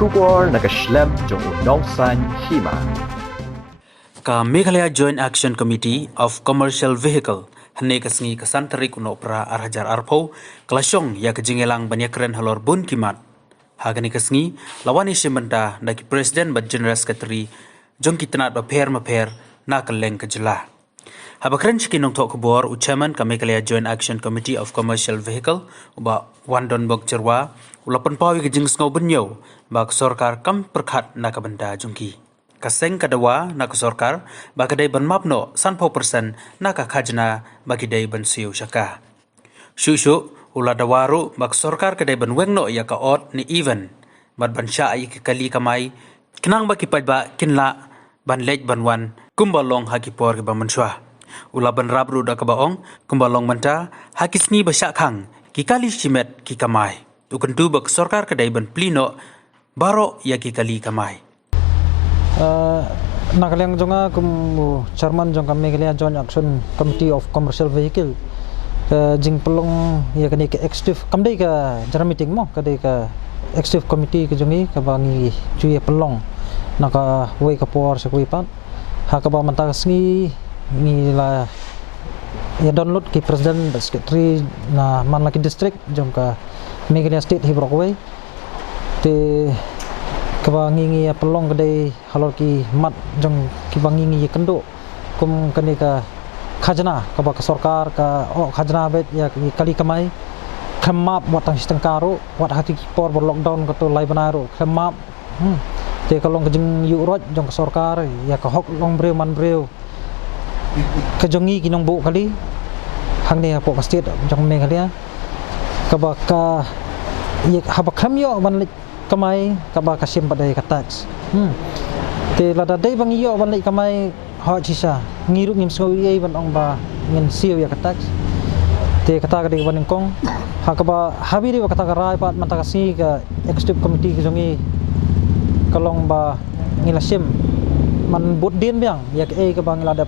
Shubor Nakashlem Jong Nongsan Hima. Ka Meghalaya Joint Action Committee of Commercial Vehicle hane kasngi kasantari kuno pra arhajar arpo klasyong ya kejingelang banyakren halor bun kimat. Hagani kasngi lawani shimenda naki Presiden bad General Secretary jong kitanat baper na kaleng kejela. Habakren chikinong tok kubor ucaman ka Meghalaya Joint Action Committee of Commercial Vehicle uba Wandon Bog Jerwa ulapan pawi kejing sngaw benyo bak sorkar kam perkhat na kabenda jongki. Kaseng kadawa na kasorkar bakadai ban mapno 100% na kakajna bakidai ban siu syaka. Syusyu ula dawaru bak sorkar kadai ban wengno ya ka ot ni even bad ban sya ai kali kamai kenang baki pajba kinla ban lej ban wan kumbalong hakipor ke ban manswa. Ula ban rabru da kabaong kumbalong manta hakisni basyak khang ki kali simet ki kamai. Ukentu bak sorkar kadai ban plino baro ya ki kali kamai. Nakaliang jonga kum chairman jong Meghalaya Joint Action Committee of Commercial Vehicle jing pelong ya kani ke executive kamdai ka jara meeting mo kadai ka executive committee ke jongi ka bangi cuy pelong naka wei ka por sa kui pat ha ka ba manta sngi ni la ya download ki president secretary na Manlaki district jong ka Meghalaya state hibrokwe te kabangingi ya pelong kedai halor ki mat jong ki bangingi kendo kum kani ka khajna ka ba sarkar ka khajna bet ya kali kamai khamap wat tang sistengkaro wat hati ki por lockdown ka to lai banaro khamap te kalong kejing yu roj jong ka sarkar ya ka hok long breu man breu ka jongi ki nong bu kali hang ne po ka state jong Meghalaya ka ba ka ya haba khamyo ban kamai kaba kasim pada ka tax te lada dai bang iyo ban lai kamai ha chisa ngiru ngim soi ban ong ba ngin siu ya ka tax te kata ka dei ban kong ha kaba habiri ba kata ka rai pat manta ka si ka executive committee ki jongi kalong ba ngila sim man bot din biang ya ka ka bang lada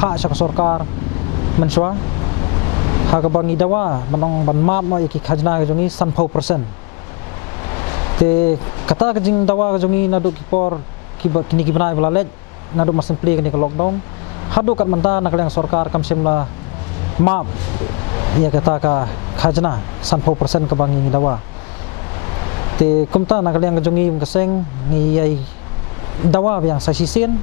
pha sa ka sarkar manswa ha ka bang idawa manong ban map ma ki khajna ka jongi 100% te kata kejing dawa kejongi naduk kipor kini kibnai belalet naduk masin play kini ke lockdown hadu kat manta nak yang sarkar kam simla map ya kata ka khajna 100% ke bangi dawa te kumta nak yang kejongi keseng ni yai dawa yang sa sisen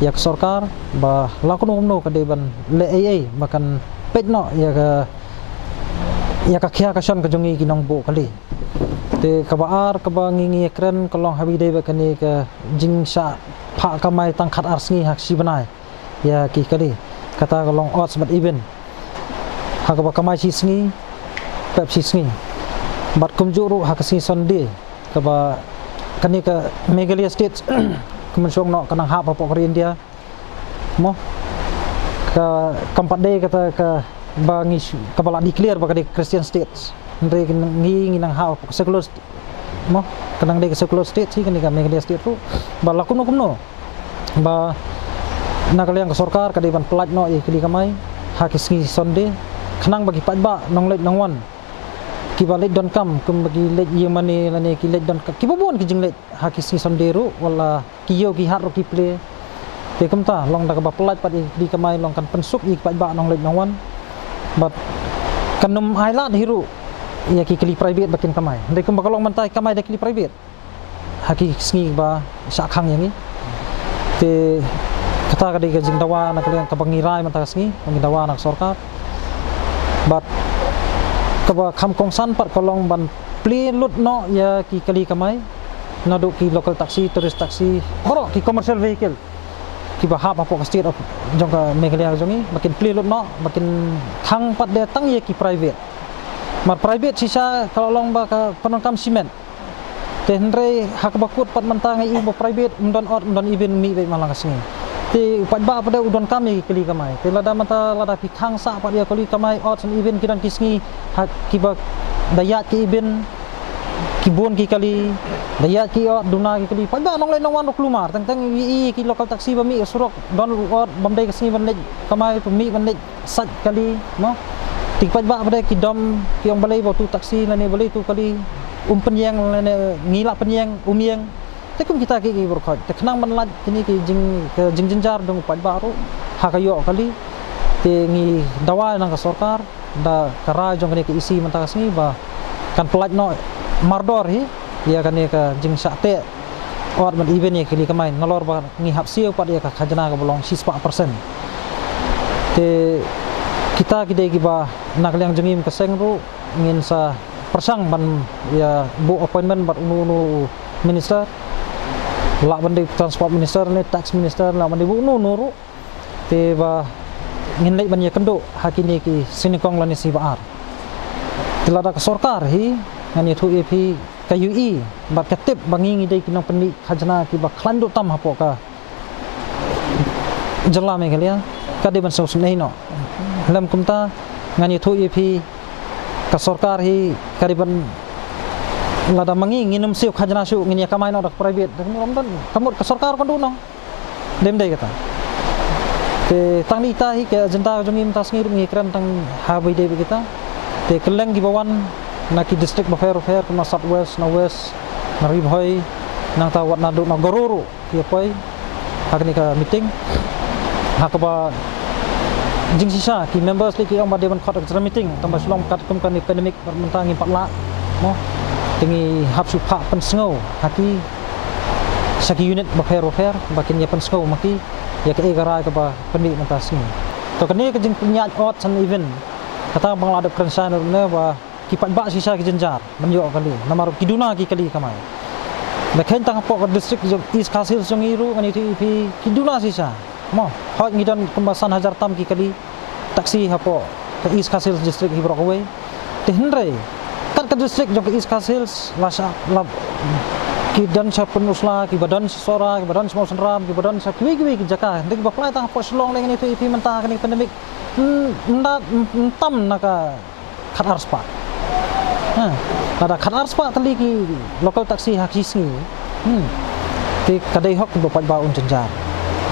ya ke sarkar ba lakun umno ka deban le ai makan petno ya ka khia ka shon kejongi kinong bo kali te kabaar kabangingi kren kalong habi dei bakani ka jingsa pha kamai tangkhat arsngi hak si banai ya ki kali kata kalong odds but even hak ba kamai si sngi pep si sngi bat kumjuru hak si sonde ka ba kani ka Meghalaya state kemensyong no kanang ha papok ri India mo ka kampat dei kata ka bangi kabala declare bakadi Christian states ndre ngi nang ha secular mo kanang de secular state si kani ka Meghalaya state ru bala kumno ba nakaliang ka sarkar kadi ban pelaj no i kili kamai ha kisngi sonde khanang bagi pajba nong let nongwan ki balik don kam kum bagi let ye mane lane ki let don ki bobon ki jinglet ha kisngi sonde ru wala ki yo ki har ro ki play te kumta long da ka ba pelaj pat di kamai long kan pensuk i pajba nong let nongwan but kanum highlight hiru ya ki kili private bakin kamai ndai kum bakalong mantai kamai da kili private haki sngi ba sakhang yangi te kata ka de jing dawa nak liang ka bangirai manta sngi bangi dawa nak sarkar but ka ba kham kong san pat kalong ban play lut no ya ki kali kamai nadu ki local taxi tourist taxi boro ki commercial vehicle ki ba ha pa state of jong ka Meghalaya jongi makin play lut no makin thang pat de tang ye ki private mar private sisa kalau long ba ka penongkam simen te hendrei hak bakut pat mantang ai ibu private undon even mi be malang kasni te pat ba pada udon kami kali kamai te lada mata lada pikang sa pat dia kali kamai odds and even kidan kisngi hak kiba dayat ki even kibun ki kali dayat ki duna ki kali pat ba nong lai nong wan klumar tang i ki local taxi ba mi surok don bamdai kasni ban lej kamai mi ban lej sat kali mo tikpat ba pada ki dom ki ong balai tu taksi lani balai tu kali penyeng ngilak penyeng umieng tekum kita ki berkot te kenang menlat kini ki jing jenjar dong pat baru hakayo kali te ngi dawa nang ka sarkar da kara jong kini ki isi mentas ni ba kan pelat no mardor hi ya kan ka jing sakte or man event ye kini kamai ngalor ba ngi hap siu pat ya ka khajana ka bolong 6% te kita kidai ki ba nak liang jengim keseng ru ngin sa persang ban ya bu appointment bat unu minister la bandi transport minister ni tax minister la bandi bu nuru te ba ngin lai ban ya kendo hakini ki sinikong lani si baar tilada ka sarkar hi ngani thu ep ka ue bat katip bangi ngi dei kinang pendi khajana ki ba khlandu tam hapo ka jalla me galia ka de ban so sunai no lam kumta ngani thu ep ka sarkar hi kariban lada mangi nginum siu khajana su nginya kamai no dak private dak romdan kamut ka sarkar kon duno dem dei kata te tang ni ta hi ke agenda jongim tas ngi ngi kram tang ha bai dei kita te keleng gi bawan naki district bafair kuma south west na west na ribhoi nang ta wat na du na gororo ki poi hakni ka meeting hakaba jing sisa ki members li ki ong badeban khot ka meeting tambah sulong kat kum kan pandemic mentang 4 lak mo tingi hapsu pha pen sngo haki saki unit bafair bakin ya pen sngo maki ya ke gara ka ba penik mentas ni to kani ke jing punya ot san event kata bang ladap krensan ne ba ki pat ba sisa ki jenjar menyo kali namar kiduna ki kali kamai bakhen tang pok district east kasil songiru ngani ti kiduna sisa mo hot ngidan kumbasan hajar tam ki kali taksi hapo ke east kasil district hibrokwe tehnre kat ke district jong ke east kasil lasa lab ki dan sa penusla ki badan sora ki badan semua senram ki badan sa kiwi ki jaka ndik ba plai tang po slong leng ni tu ipi mentah kani pandemik nda tam naka khat arspa ada khat arspa tali ki local taxi hakisi ti kadai hok ba pat ba un jenjar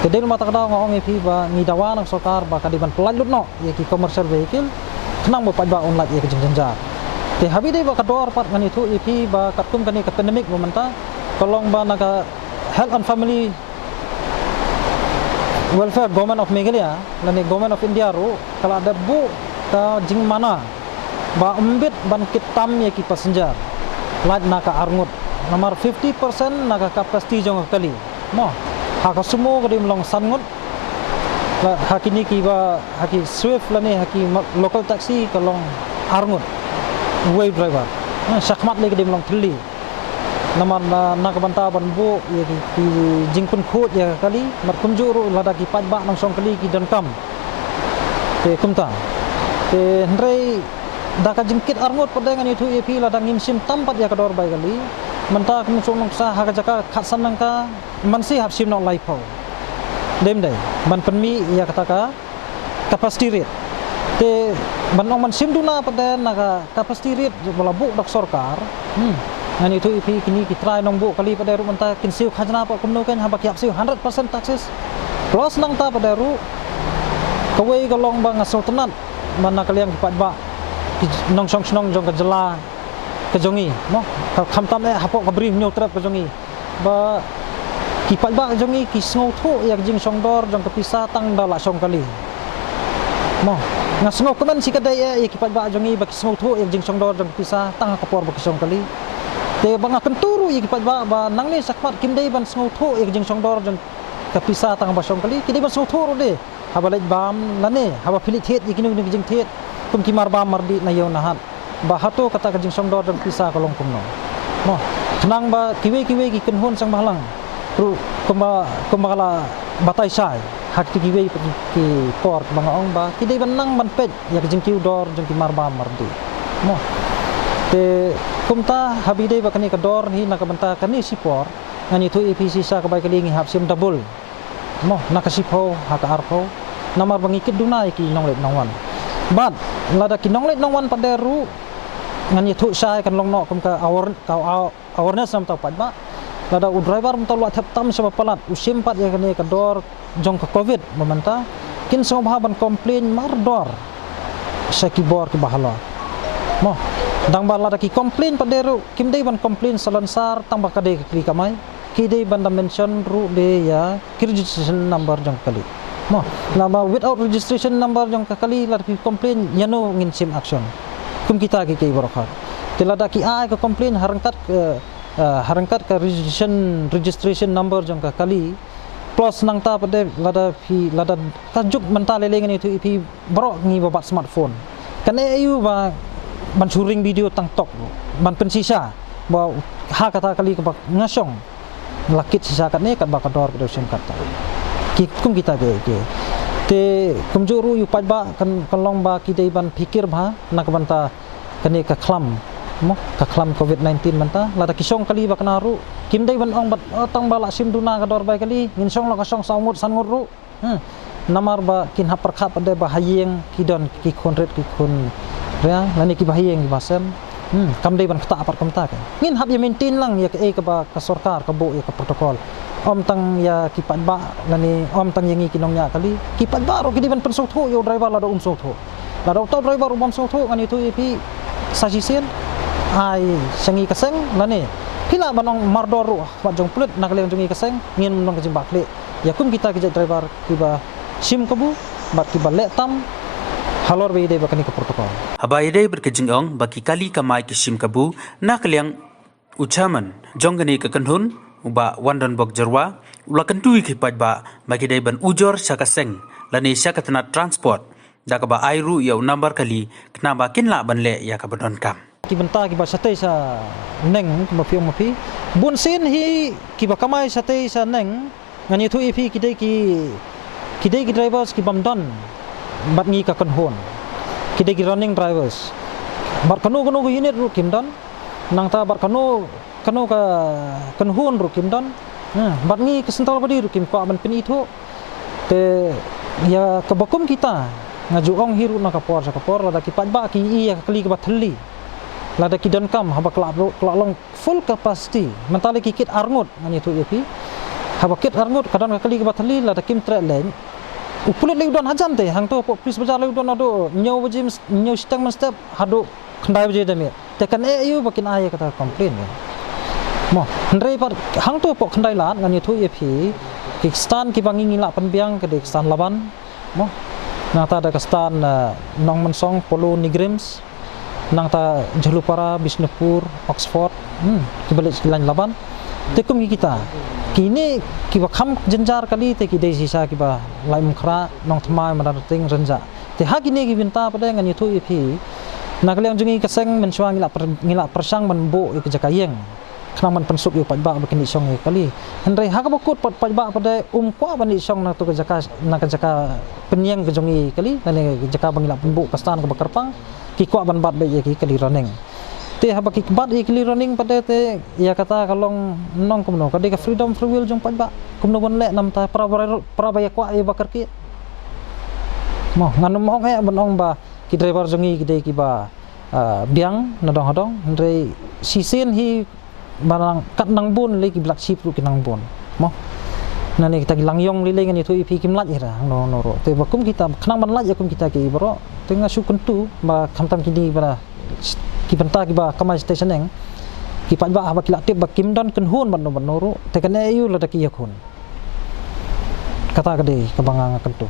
kedai mata kada ngong ipi ba ngidawa nang sarkar ba kadiban pelanjut no ye ki commercial vehicle kenang ba pat ba un lat ye ki jenjar te habi dei ba kador pat ngani thu ipi ba katum kani ka pandemic momenta kolong ba naga health and family welfare government of Meghalaya lani government of India ru kala ada bu ka jing mana ba umbit ban kitam ye ki passenger lat naka arngut nomor 50% naga capacity jong kali mo haka sumo kadi melong sangut la hakini ki ba haki swift lani haki local taxi kalong arngut wave driver syakmat lagi di melong teli nomor nak banta ban bu ye ki jingpun khot ya kali mar kunjuru lada ki pat ba nang song kali ki dan kam te kumta te ndrei daka jingkit arngut padangan itu ep lada ngim sim tampat ya kador bai kali menta kum song nong sa ha jaka khatsan nang ka mansi hap sim no laipo dem dai ban penmi ya kataka capacity rate te banong man sim duna pada naga capacity rate bola bu dak sarkar ngani itu ipi kini kitrai nong bu kali pada ru menta kinsiu khajana pa kumno kan haba kiap siu 100% taxes plus nang ta pada ru kawai kalong bang sultanat mana kalian kipat ba nong song snong jong kajela kajongi no kham tam hapo kabri nyu trap kajongi ba kipat ba jongi ki sngo thu yak jing song dor jong kapisa tang da la song kali mo ngasngo kemen sikadai e kipat ba jongi ba kisngo thu yak jing song dor jong kapisa tang kapor ba kisong kali te bang akan turu yak kipat ba nang ni sakmat kimdai ban sngo thu yak jing song dor jong kapisa tang ba song kali kidai ban sngo thu ro de haba lait bam lane haba philit het ikinu ni jing thet kum kimar bam mardi na yo nahat ba hato kata ka jing song dor jong pisa kolong kumno mo tenang ba kiwe ki kenhon sang balang ru kumala batai sai hak ti kiwe ki por bang ong ba kidai ban nang ban pet yak jing kiu dor jong kimar bam mardi mo te kumta habidai ba kani ka dor hi nakabanta kani sipor ngani tu EPC sa ka bai kalingi hap sim double mo nakasipo haka arpo namar bangikit dunai ki nonglet nongwan bat lada ki nonglet nongwan paderu ngani thu sai kan long no kum ka awareness nam ta pat ba lada u driver mta lu thap tam sa palat usim pat ya kani ka dor jong ka covid momenta kin so ban complain mar dor sa ki bor ki bahala mo dang ba lada ki komplain paderu kim dei ban komplain salansar tang ba kade kli kamai ki dei ban mention ru de ya registration number jong kali mo lama without registration number jong kali lada ki komplain yano ngin sim action kum kita ki barokat tilada ki ai ko komplain harangkat ke registration number jong kali plus nang ta pade lada kajuk mental lelengan itu ipi bro ngi babat smartphone kan ayu ba ban suring video tang tok ban pensisa ba ha kata kali ke ngasong lakit sisa kat ne kat ba kador ke sim kata ki kum kita ke te kumjuru yu paj ba kan long ba ki dei ban pikir ba nak banta kane ka klam mo ka klam covid-19 manta lada kisong kali ba kanaru kim dei ban ong bat tang bala sim duna ka dor bai kali ngin song la ka song saumut sangur ru namar ba kin ha perkhat ade ba hayeng kidon ki konret ki kun ya lani ki bahayeng basem kam dei ban kata apart kamta ka ngin hab ya maintain lang ya ke ba ka sarkar ka bo ya ka protokol om tang ya ki pat ba lani om tang yangi kinong nya kali ki pat ba ro ki ban pensok tho yo driver la do sok tho la do driver bom sok tho ngani tu ipi sajisen ai sangi kaseng lani pila banong mardor ru wat jong plut nak leng jongi kaseng ngin nong ka jimbak le ya kum kita ki driver ki ba sim kabu bat ki ba le tam halor be ide bakani ke protokol Habai ide berkejengong bagi kali kamai kisim kabu nak liang ucaman jonggani ke kenhun uba wandon bok jerwa ula kentui ki paj ba bagi ide ban ujor sakaseng lani sakatna transport jaka ba airu ya number kali kena ba kinla ban le ya ka badon kam ki benta ki ba satay sa neng mapi bun sin hi ki ba kamai satay sa neng ngani tu ipi ki dei ki drivers ki bamdon bat ngi ka kanhon ki dei ki running drivers bar kanu unit ru kimdon nang ta bar kanu ka kanhon ru kimdon bat ngi ke sental badi ru kim ko ban peni thu te ya kebakum kita ngajuong hiru na kapor lada ki patba ki iya kali ke bathli lada ki don kam haba long full capacity mentali kikit arngut ngani tu ipi haba kit arngut kadang kali ke bathli lada kim tre leng upulit le don hajan te hang tu plis bajar le don ado nyau bajim nyau stang step hadu khandai baje demi te kan eu bakin aya kata complain mo ndrei par hang tu pok khandai lat ngani tu ipi kikstan ki bangi ngila panbiang ke kikstan laban mo nang ta ada kastan nong mensong polo nigrims nang ta Jalupara Bisnupur Oxford kibalik sekilan laban tekum kita kini kiba kham jenjar kali te ki dei sisa kiba lai mukra nong thmai madating renja te ha kini ki binta pada ngan itu ipi nakaliang jungi kaseng mensuang ngila persang menbo ik jakayeng knaman pensuk yu pajba bakini song kali hendrai ha ka bokut pajba pada kwa bani song na tu ka jaka penyeng ke jongi kali nane jaka bangila pembu kastan ke bakarpang ki kwa ban bat be ki kali running te ha baki bat kali running pada te ya kata kalong nong kumno kade ka freedom free will jong pajba kumno bon le nam ta prabaya kwa e bakar ki mo nganu mo he bonong ba ki driver jongi ki de ki ba biang nadong hadong hendrai sisen hi barang kat nang bun le ki black sheep ru ki nang bun mo nani kita langyong lile ngan itu ipi kim laj ira no ro te bakum kita khnang man laj yakum kita ki bro tenga su kentu ba khamtam kini bara ki benta ki ba kamai station eng ki pa ba ki latip ba kim don ken hun ban no ro te kan ayu la ta ki yakun kata kade kabanga kentu